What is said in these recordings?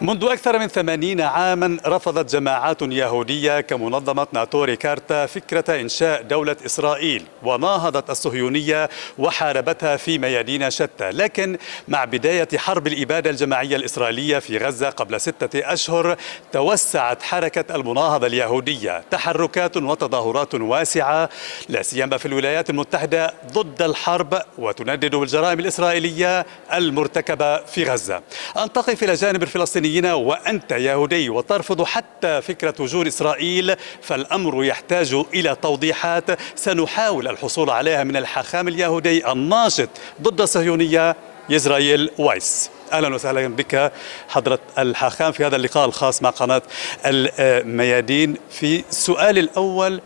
منذ أكثر من 80 عاما رفضت جماعات يهودية كمنظمة ناتوري كارتا فكرة إنشاء دولة إسرائيل، وناهضت الصهيونية وحاربتها في ميادين شتى. لكن مع بداية حرب الإبادة الجماعية الإسرائيلية في غزة قبل 6 أشهر توسعت حركة المناهضة اليهودية، تحركات وتظاهرات واسعة لا سيما في الولايات المتحدة ضد الحرب، وتندد بالجرائم الإسرائيلية المرتكبة في غزة. أن تقف إلى جانب الفلسطينيين وأنت يهودي وترفض حتى فكرة وجود إسرائيل، فالأمر يحتاج إلى توضيحات سنحاول الحصول عليها من الحاخام اليهودي الناشط ضد الصهيونية يزرائيل وايس. أهلا وسهلا بك حضرة الحاخام في هذا اللقاء الخاص مع قناة الميادين. في السؤال الأول،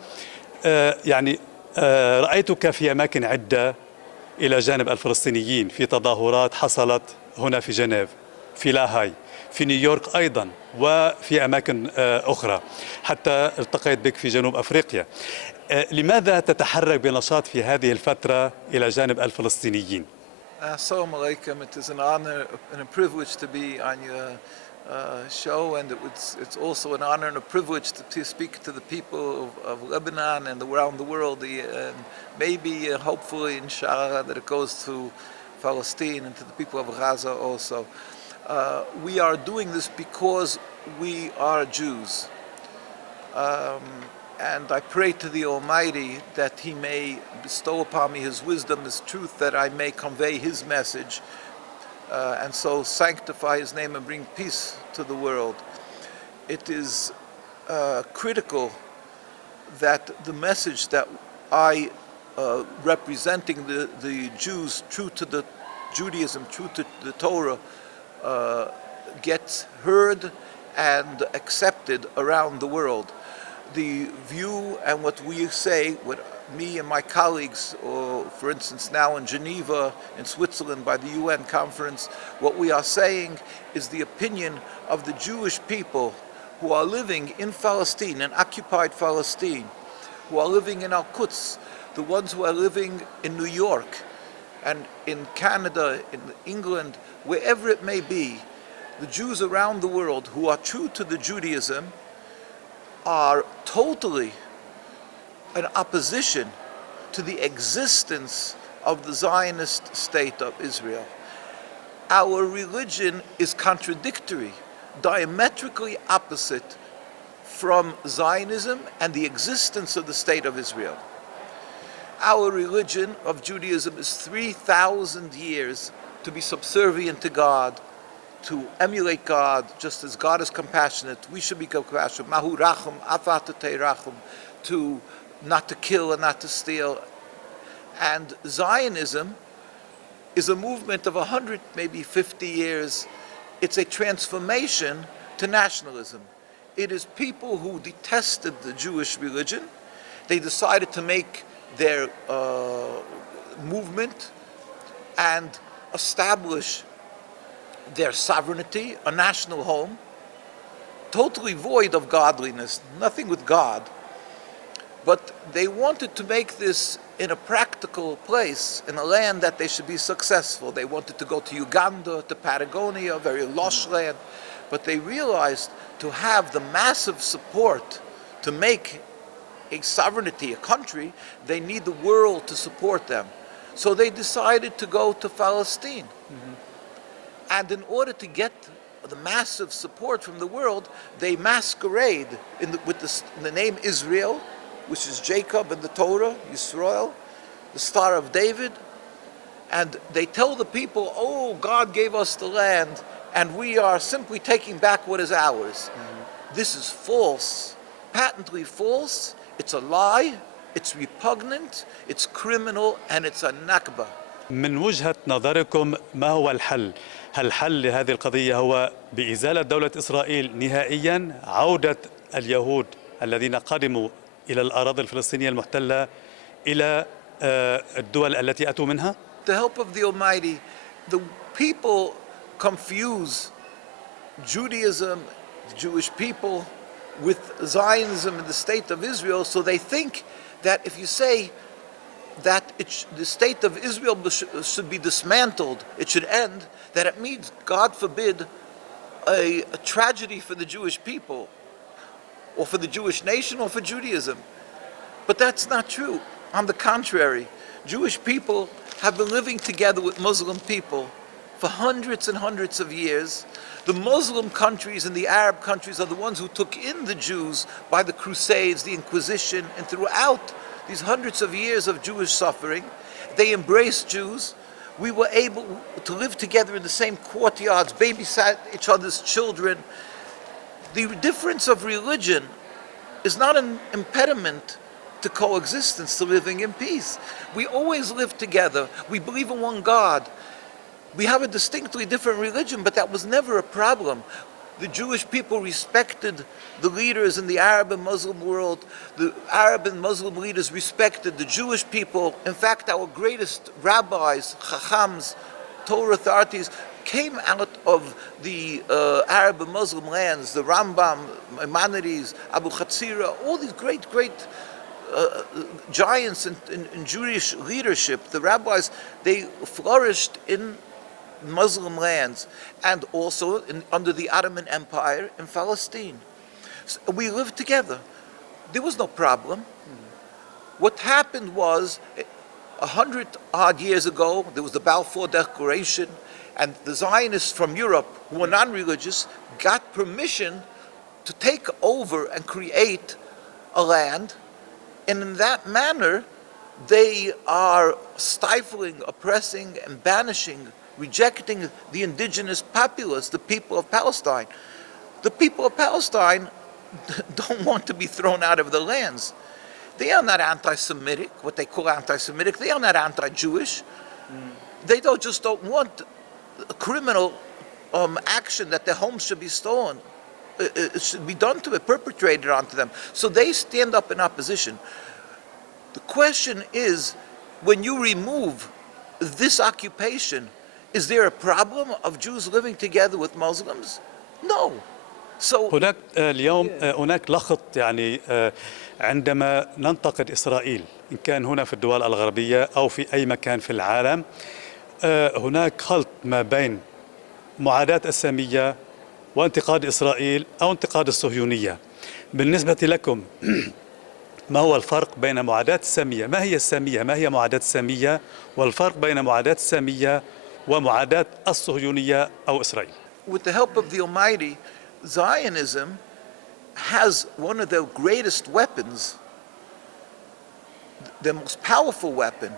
رأيتك في أماكن عدة إلى جانب الفلسطينيين في تظاهرات حصلت هنا في جنيف، في لاهاي، في نيويورك أيضا، وفي أماكن أخرى، حتى التقيت بك في جنوب أفريقيا. لماذا تتحرك بنشاط في هذه الفترة إلى جانب الفلسطينيين؟ Assalamu alaikum. It is an honor and a privilege to be on your show, and it's also an honor and a privilege to speak to the people of Lebanon and around the world, and maybe, hopefully, inshallah, that it goes to Palestine and to the people of Gaza also. We are doing this because we are Jews. And I pray to the Almighty that He may bestow upon me His wisdom, His truth, that I may convey His message, and so sanctify His name and bring peace to the world. It is critical that the message that I, representing the Jews, true to the Judaism, true to the Torah, gets heard and accepted around the world. The view and what we say, what me and my colleagues, or for instance now in Geneva, in Switzerland by the UN conference, what we are saying is the opinion of the Jewish people who are living in Palestine, in occupied Palestine, who are living in Al-Quds, the ones who are living in New York and in Canada, in England, wherever it may be. The Jews around the world who are true to the Judaism are totally in opposition to the existence of the Zionist state of Israel. Our religion is contradictory, diametrically opposite from Zionism and the existence of the state of Israel. Our religion of Judaism is 3,000 years to be subservient to God, to emulate God, just as God is compassionate, we should be compassionate. Mahu rachum, afatate rachum, to not to kill and not to steal. And Zionism is a movement of 100, maybe 50 years. It's a transformation to nationalism. It is people who detested the Jewish religion. They decided to make their movement and establish their sovereignty, a national home, totally void of godliness, nothing with God. But they wanted to make this in a practical place, in a land that they should be successful. They wanted to go to Uganda, to Patagonia, a very lush land. But they realized to have the massive support to make a sovereignty, a country, they need the world to support them. So they decided to go to Palestine. And in order to get the massive support from the world, they masquerade with the name Israel, which is Jacob in the Torah, Yisroel, the Star of David. And they tell the people, oh, God gave us the land, and we are simply taking back what is ours. This is false, patently false. It's a lie, it's repugnant, it's criminal, and it's a nakba. من وجهة نظركم ما هو الحل؟ هل الحل لهذه القضية هو بإزالة دولة إسرائيل نهائيا، عودة اليهود الذين قدموا إلى الأراضي الفلسطينية المحتلة إلى الدول التي أتوا منها؟ The help of the Almighty, the people confuse Judaism, the Jewish people, with Zionism and the state of Israel, so they think that if you say that the state of Israel should be dismantled, it should end, that it means, God forbid, a tragedy for the Jewish people, or for the Jewish nation, or for Judaism. But that's not true. On the contrary, Jewish people have been living together with Muslim people for hundreds and hundreds of years. The Muslim countries and the Arab countries are the ones who took in the Jews by the Crusades, the Inquisition, and throughout these hundreds of years of Jewish suffering, they embraced Jews. We were able to live together in the same courtyards, babysat each other's children. The difference of religion is not an impediment to coexistence, to living in peace. We always live together. We believe in one God. We have a distinctly different religion, but that was never a problem. The Jewish people respected the leaders in the Arab and Muslim world. The Arab and Muslim leaders respected the Jewish people. In fact, our greatest rabbis, chachams, Torah authorities, came out of the Arab and Muslim lands, the Rambam, Maimonides, Abu Chatzira, all these great giants in Jewish leadership. The rabbis, they flourished in Muslim lands and also under the Ottoman Empire in Palestine. So we lived together. There was no problem. What happened was, 100 odd years ago, there was the Balfour Declaration, and the Zionists from Europe, who were non-religious, got permission to take over and create a land, and in that manner, they are stifling, oppressing, and banishing, rejecting the indigenous populace, the people of Palestine. The people of Palestine don't want to be thrown out of their lands. They are not anti-Semitic, what they call anti-Semitic. They are not anti-Jewish. They just don't want a criminal action that their homes should be stolen. It should be done to it, perpetrated onto them. So they stand up in opposition. The question is, when you remove this occupation, is there a problem of Jews living together with Muslims? No. So هناك اليوم هناك لخط يعني عندما ننتقد إسرائيل إن كان هنا في الدول الغربية أو في أي مكان في العالم، هناك خلط ما بين معاداة السامية وانتقاد إسرائيل أو انتقاد الصهيونية. بالنسبة لكم ما هو الفرق بين معاداة السامية؟ ما هي السامية؟ ما هي معاداة السامية؟ والفرق بين معاداة السامية ومعاداة الصهيونية أو إسرائيل. With the help of the Almighty, Zionism has one of their greatest weapons. The most powerful weapon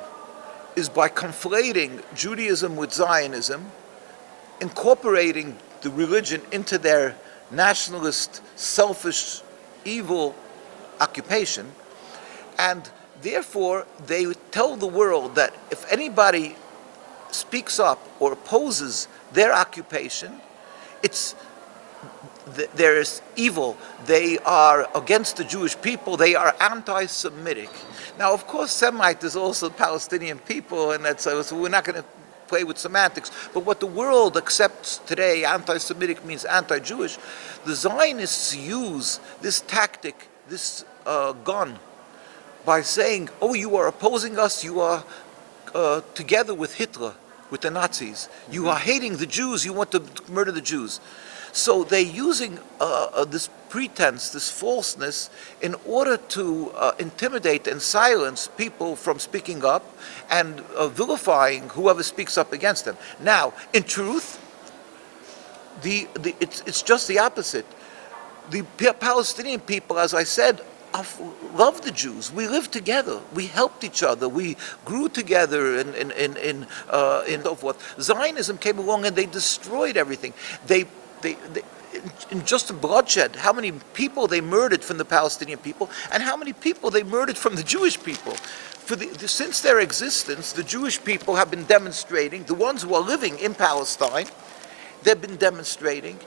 is by conflating Judaism with Zionism, incorporating the religion into their nationalist, selfish, evil occupation, and therefore they tell the world that if anybody speaks up or opposes their occupation, there is evil. They are against the Jewish people. They are anti-Semitic. Now, of course, Semite is also Palestinian people, and so we're not going to play with semantics. But what the world accepts today, anti-Semitic means anti-Jewish. The Zionists use this tactic, this gun, by saying, "Oh, you are opposing us. You are together with Hitler, with the Nazis. You are hating the Jews. You want to murder the Jews." So they're using this pretense, this falseness, in order to intimidate and silence people from speaking up and vilifying whoever speaks up against them. Now, in truth, it's just the opposite. The Palestinian people, as I said, love the Jews. We lived together. We helped each other. We grew together and so forth. Zionism came along and they destroyed everything. They in just the bloodshed, how many people they murdered from the Palestinian people and how many people they murdered from the Jewish people. Since their existence, the Jewish people have been demonstrating, the ones who are living in Palestine, they've been demonstrating,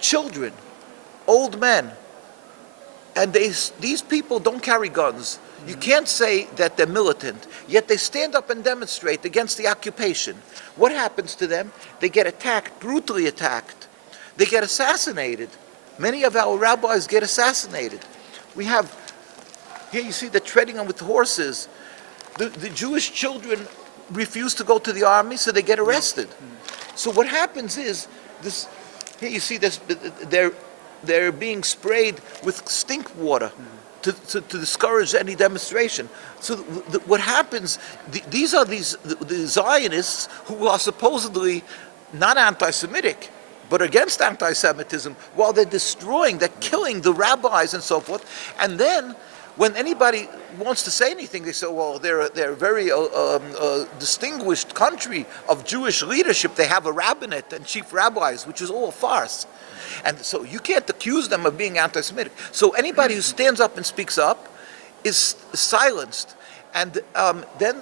children, old men, and these people don't carry guns. You can't say that they're militant, yet they stand up and demonstrate against the occupation. What happens to them? They get attacked, brutally attacked. They get assassinated. Many of our rabbis get assassinated. We have, here you see the treading on with horses. The Jewish children refuse to go to the army, so they get arrested. So what happens is this. Here you see this. They're being sprayed with stink water to discourage any demonstration. So what happens? These are the Zionists who are supposedly not anti-Semitic, but against anti-Semitism, while they're destroying, they're killing the rabbis and so forth. And then, when anybody wants to say anything, they say, well, they're a very distinguished country of Jewish leadership. They have a rabbinate and chief rabbis, which is all a farce. And so you can't accuse them of being anti-Semitic. So anybody who stands up and speaks up is silenced. And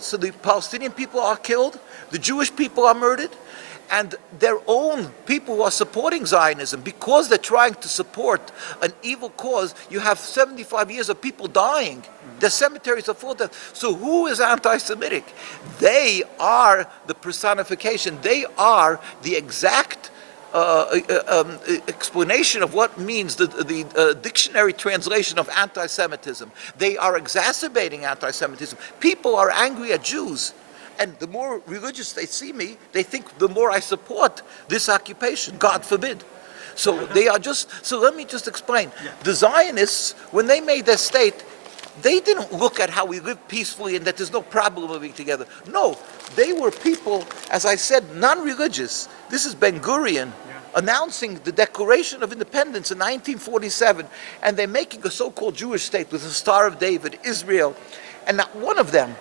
so the Palestinian people are killed, the Jewish people are murdered, and their own people who are supporting Zionism, because they're trying to support an evil cause, you have 75 years of people dying. The cemeteries are full of death. So who is anti-Semitic? They are the personification. They are the exact explanation of what means the dictionary translation of anti-Semitism. They are exacerbating anti-Semitism. People are angry at Jews. And the more religious they see me, they think the more I support this occupation. God forbid. So they are just, so let me just explain. The Zionists, when they made their state, they didn't look at how we live peacefully and that there's no problem living together. No, they were people, as I said, non-religious. This is Ben-Gurion announcing the Declaration of Independence in 1947, and they're making a so-called Jewish state with the Star of David, Israel, and not one of them.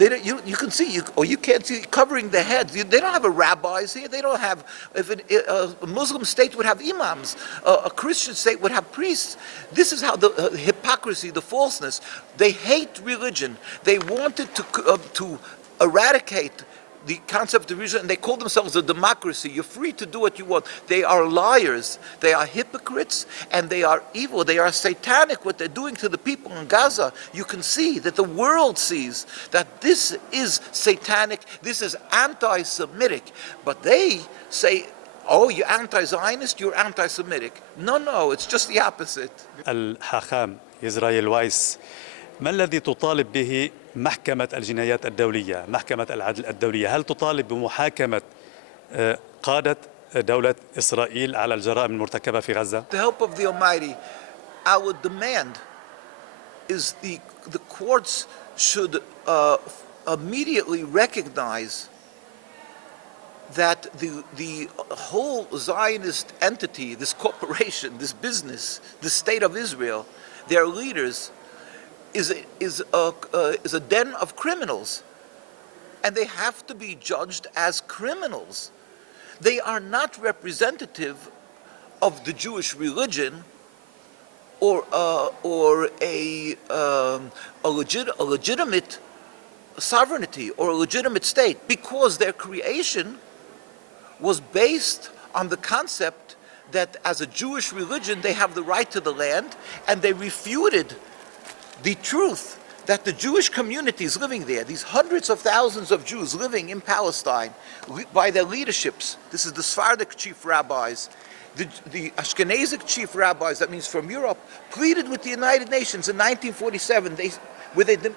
You can see, or you can't see, covering their heads. They don't have a rabbis here. They don't have, if a Muslim state would have imams, a Christian state would have priests. This is how the hypocrisy, the falseness. They hate religion. They wanted to eradicate the concept of religion, and they call themselves a democracy. You're free to do what you want. They are liars. They are hypocrites, and they are evil. They are satanic, what they're doing to the people in Gaza. You can see that the world sees that this is satanic, this is anti-Semitic. But they say, oh, you're anti-Zionist, you're anti-Semitic. No, it's just the opposite. الحاخام يزرائيل وايس، ما الذي تطالب به محكمة الجنايات الدولية، محكمة العدل الدولية؟ هل تطالب بمحاكمة قادة دولة إسرائيل على الجرائم المرتكبة في غزة؟ The help of the Almighty, our demand is the courts should immediately recognize that the whole Zionist entity, this corporation, this business, the state of Israel, their leaders, is a den of criminals, and they have to be judged as criminals. They are not representative of the Jewish religion or a legitimate sovereignty or a legitimate state, because their creation was based on the concept that as a Jewish religion they have the right to the land, and they refuted the truth that the Jewish communities living there, these hundreds of thousands of Jews living in Palestine, by their leaderships, this is the Sephardic chief rabbis, the Ashkenazic chief rabbis, that means from Europe, pleaded with the United Nations in 1947.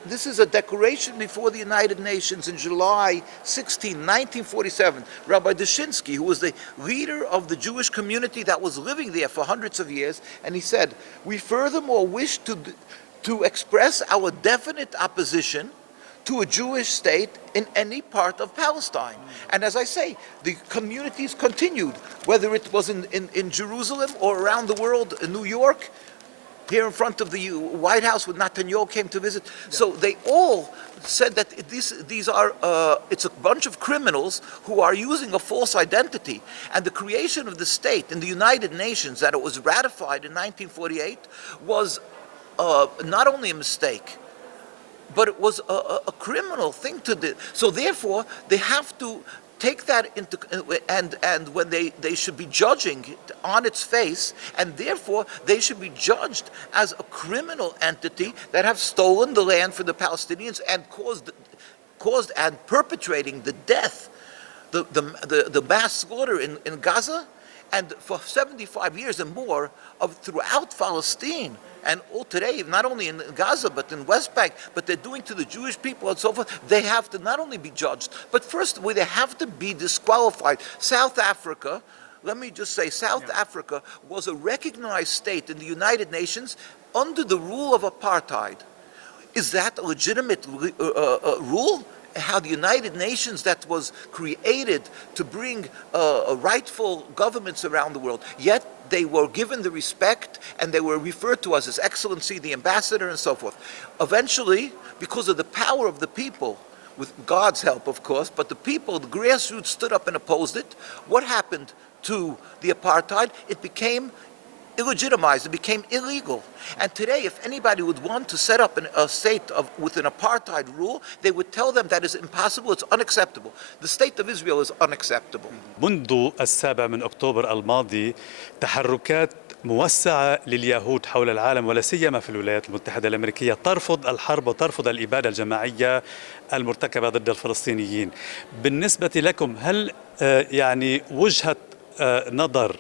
This is a declaration before the United Nations in July 16, 1947. Rabbi Dushinsky, who was the leader of the Jewish community that was living there for hundreds of years, and he said, we furthermore wish to express our definite opposition to a Jewish state in any part of Palestine. And as I say, the communities continued, whether it was in Jerusalem or around the world, in New York, here in front of the White House when Netanyahu came to visit. So they all said that these are, it's a bunch of criminals who are using a false identity. And the creation of the state in the United Nations, that it was ratified in 1948, was not only a mistake, but it was a criminal thing to do. So therefore, they have to take that into, and when they should be judging on its face, and therefore they should be judged as a criminal entity that have stolen the land for the Palestinians and caused and perpetrating the death, the mass slaughter in Gaza, And for 75 years and more throughout Palestine, and all today, not only in Gaza, but in West Bank, but they're doing to the Jewish people and so forth, they have to not only be judged, but first of all, they have to be disqualified. South Africa, let me just say, South Africa was a recognized state in the United Nations under the rule of apartheid. Is that a legitimate rule? How the United Nations that was created to bring rightful governments around the world, yet they were given the respect and they were referred to as His Excellency, the Ambassador, and so forth. Eventually, because of the power of the people, with God's help, of course, but the people, the grassroots stood up and opposed it. What happened to the apartheid? It became illegitimized, it became illegal. And today, if anybody would want to set up a state with an apartheid rule, they would tell them that is impossible, it's unacceptable. The state of Israel is unacceptable. منذ 7 أكتوبر الماضي تحركات موسعة لليهود حول العالم ولا سيما في الولايات المتحدة الأمريكية ترفض الحرب وترفض الإبادة الجماعية المرتكبة ضد الفلسطينيين. بالنسبة لكم هل يعني وجهة نظر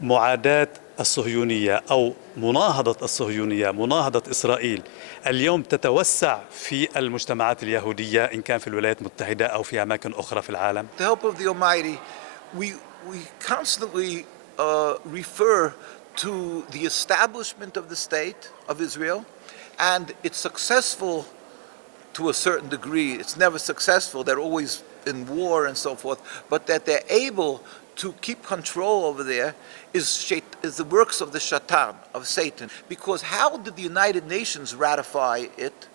معاداة الصهيونية أو مناهضة الصهيونية، مناهضة إسرائيل اليوم تتوسع في المجتمعات اليهودية إن كان في الولايات المتحدة أو في أماكن أخرى في العالم؟ The help of the Almighty, we constantly refer to the establishment of the state of Israel, and it's successful to a certain degree. It's never successful. They're always in war and so forth, but that they're able to keep control over there is the works of the Shaitan, of Satan. Because how did the United Nations ratify it?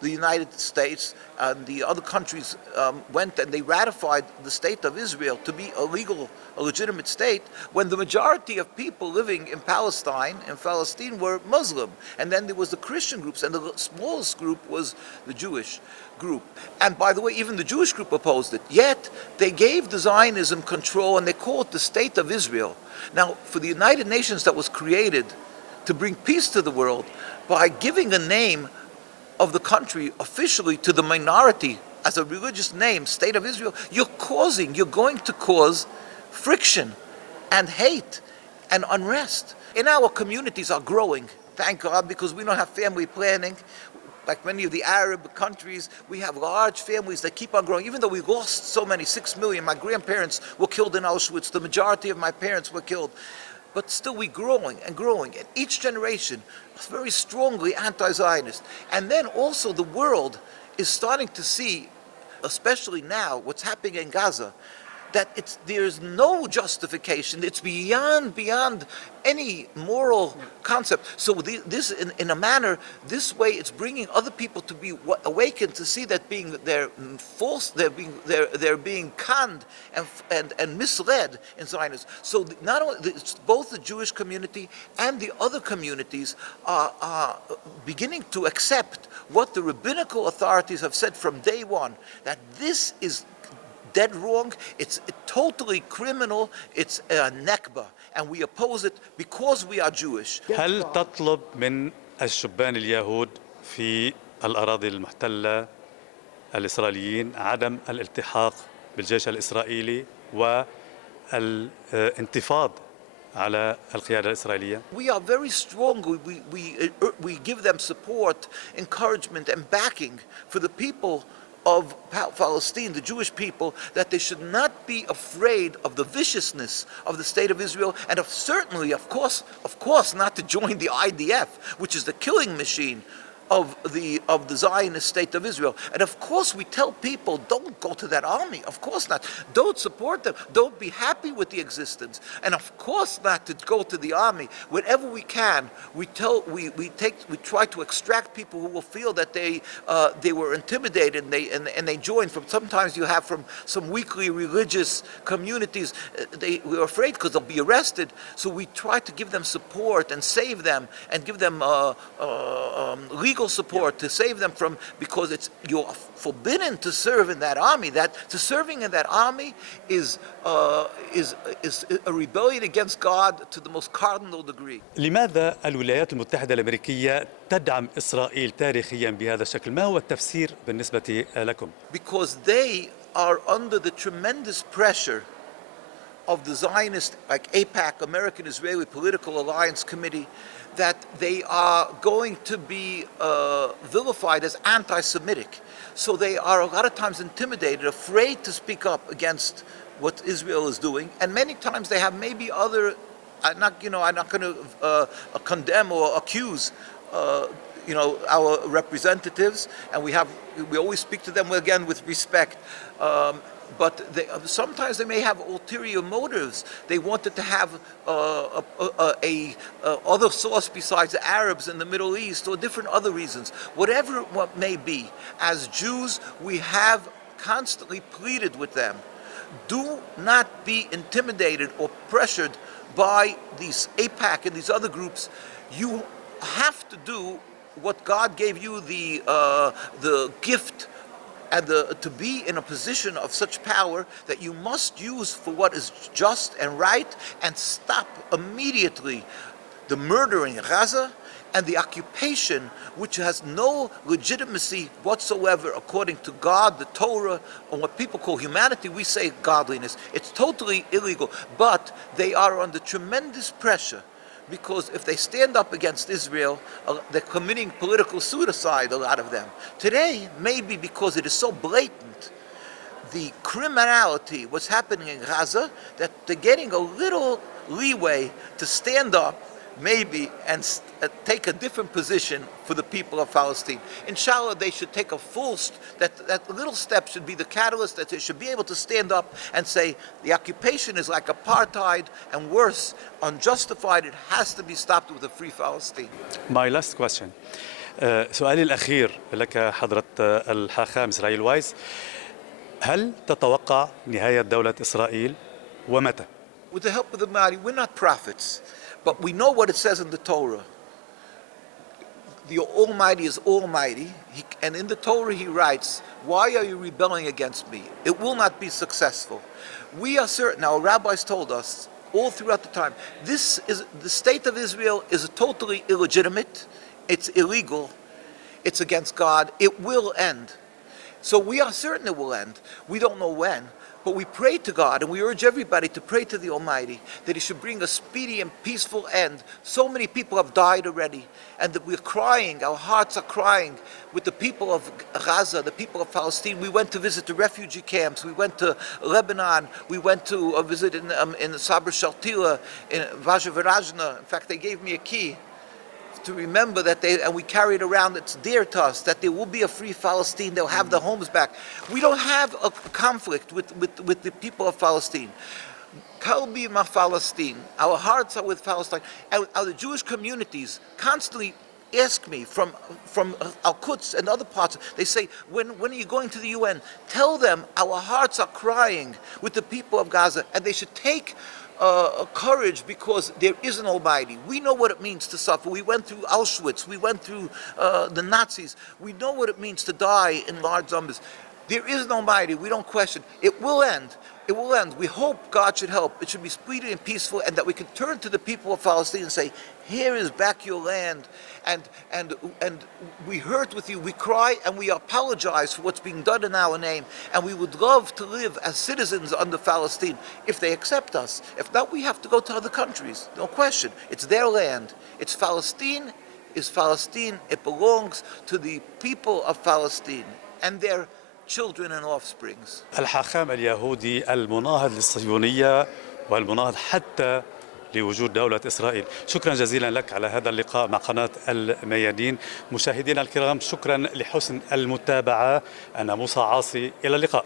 The United States and the other countries went and they ratified the state of Israel to be a legitimate state, when the majority of people living in Palestine were Muslim. And then there was the Christian groups, and the smallest group was the Jewish group. And by the way, even the Jewish group opposed it. Yet they gave the Zionism control and they call it the State of Israel. Now, for the United Nations that was created to bring peace to the world, by giving a name of the country officially to the minority as a religious name, State of Israel, you're going to cause friction and hate and unrest. And our communities are growing, thank God, because we don't have family planning. Like many of the Arab countries, we have large families that keep on growing. Even though we lost so many, 6 million, my grandparents were killed in Auschwitz, the majority of my parents were killed. But still we're growing and growing. And each generation is very strongly anti-Zionist. And then also the world is starting to see, especially now, what's happening in Gaza, that there's no justification. It's beyond any moral concept. So this, in a manner, this way, it's bringing other people to be awakened to see that they're being conned and misled in Zionism. So not only it's both the Jewish community and the other communities are beginning to accept what the rabbinical authorities have said from day one, that this is dead wrong, it's totally criminal, it's a nekba, and we oppose it because we are Jewish. هل تطلب من الشبان اليهود في الأراضي المحتلة الإسرائيليين عدم الالتحاق بالجيش الإسرائيلي والانتفاض على القيادة الإسرائيلية؟ We are very strong. We give them support, encouragement, and backing for the people of Palestine, the Jewish people, that they should not be afraid of the viciousness of the state of Israel, and certainly, of course, not to join the IDF, which is the killing machine of the Zionist state of Israel. And of course we tell people, don't go to that army, of course not. Don't support them, don't be happy with the existence, and of course not to go to the army. Whenever we can, we try to extract people who will feel that they were intimidated and they join. Sometimes you have from some weekly religious communities, they were afraid because they'll be arrested, so we try to give them support and save them and give them legal support to save them from, because you're forbidden to serve in that army. Serving in that army is a rebellion against God to the most cardinal degree. لماذا الولايات المتحدة الأمريكية تدعم إسرائيل تاريخيا بهذا الشكل؟ ما هو التفسير بالنسبة لكم؟ Because they are under the tremendous pressure of the Zionist, like AIPAC, American Israeli Political Alliance Committee, that they are going to be vilified as anti-Semitic. So they are a lot of times intimidated, afraid to speak up against what Israel is doing, and many times they have maybe other. I'm not going to condemn or accuse, our representatives, and we always speak to them again with respect. But sometimes they may have ulterior motives. They wanted to have other source besides the Arabs in the Middle East, or different other reasons. Whatever what may be, as Jews, we have constantly pleaded with them. Do not be intimidated or pressured by these AIPAC and these other groups. You have to do what God gave you the gift and to be in a position of such power that you must use for what is just and right, and stop immediately the murder in Gaza and the occupation, which has no legitimacy whatsoever according to God, the Torah, or what people call humanity. We say godliness. It's totally illegal, but they are under tremendous pressure, because if they stand up against Israel, they're committing political suicide, a lot of them. Today, maybe because it is so blatant, the criminality, what's happening in Gaza, that they're getting a little leeway to stand up, maybe, and take a different position for the people of Palestine. Inshallah, they should take a that little step should be the catalyst, that they should be able to stand up and say, the occupation is like apartheid, and worse, unjustified, it has to be stopped with a free Palestine. My last question. سؤالي الأخير لك حضرة الحاخام إسرائيل وايس، هل تتوقع نهاية دولة إسرائيل ومتى؟ With the help of the Almighty, we're not prophets, but we know what it says in the Torah. The Almighty is Almighty, and in the Torah He writes, "Why are you rebelling against me? It will not be successful." We are certain. Our rabbis told us all throughout the time, the state of Israel is totally illegitimate. It's illegal. It's against God. It will end. So we are certain it will end. We don't know when. But we pray to God, and we urge everybody to pray to the Almighty that He should bring a speedy and peaceful end. So many people have died already, and that we're crying, our hearts are crying with the people of Gaza, the people of Palestine. We went to visit the refugee camps, we went to Lebanon, we went to visit in Sabra Shaltila, in Vazhavarajna. In fact, they gave me a key to remember that and we carried around, it's dear to us, that there will be a free Palestine, they'll have their homes back. We don't have a conflict with the people of Palestine. Kalbi ma Palestine, our hearts are with Palestine. And the Jewish communities constantly ask me from Al-Quds and other parts, they say, when are you going to the UN? Tell them our hearts are crying with the people of Gaza, and they should take courage, because there is an Almighty. We know what it means to suffer. We went through Auschwitz. We went through the Nazis. We know what it means to die in large numbers. There is an Almighty. We don't question. It will end. It will end. We hope God should help. It should be speedy and peaceful, and that we can turn to the people of Palestine and say, here is back your land, and we hurt with you, we cry, and we apologize for what's being done in our name, and we would love to live as citizens under Palestine if they accept us. If not, we have to go to other countries, no question. It's their land. It's Palestine, it belongs to the people of Palestine and their children and offsprings. الحاخام اليهودي المناهض للصهيونية والمناهض حتى لوجود دولة إسرائيل، شكرا جزيلا لك على هذا اللقاء مع قناة الميادين. مشاهدينا الكرام، شكرا لحسن المتابعة. أنا موسى عاصي، إلى اللقاء.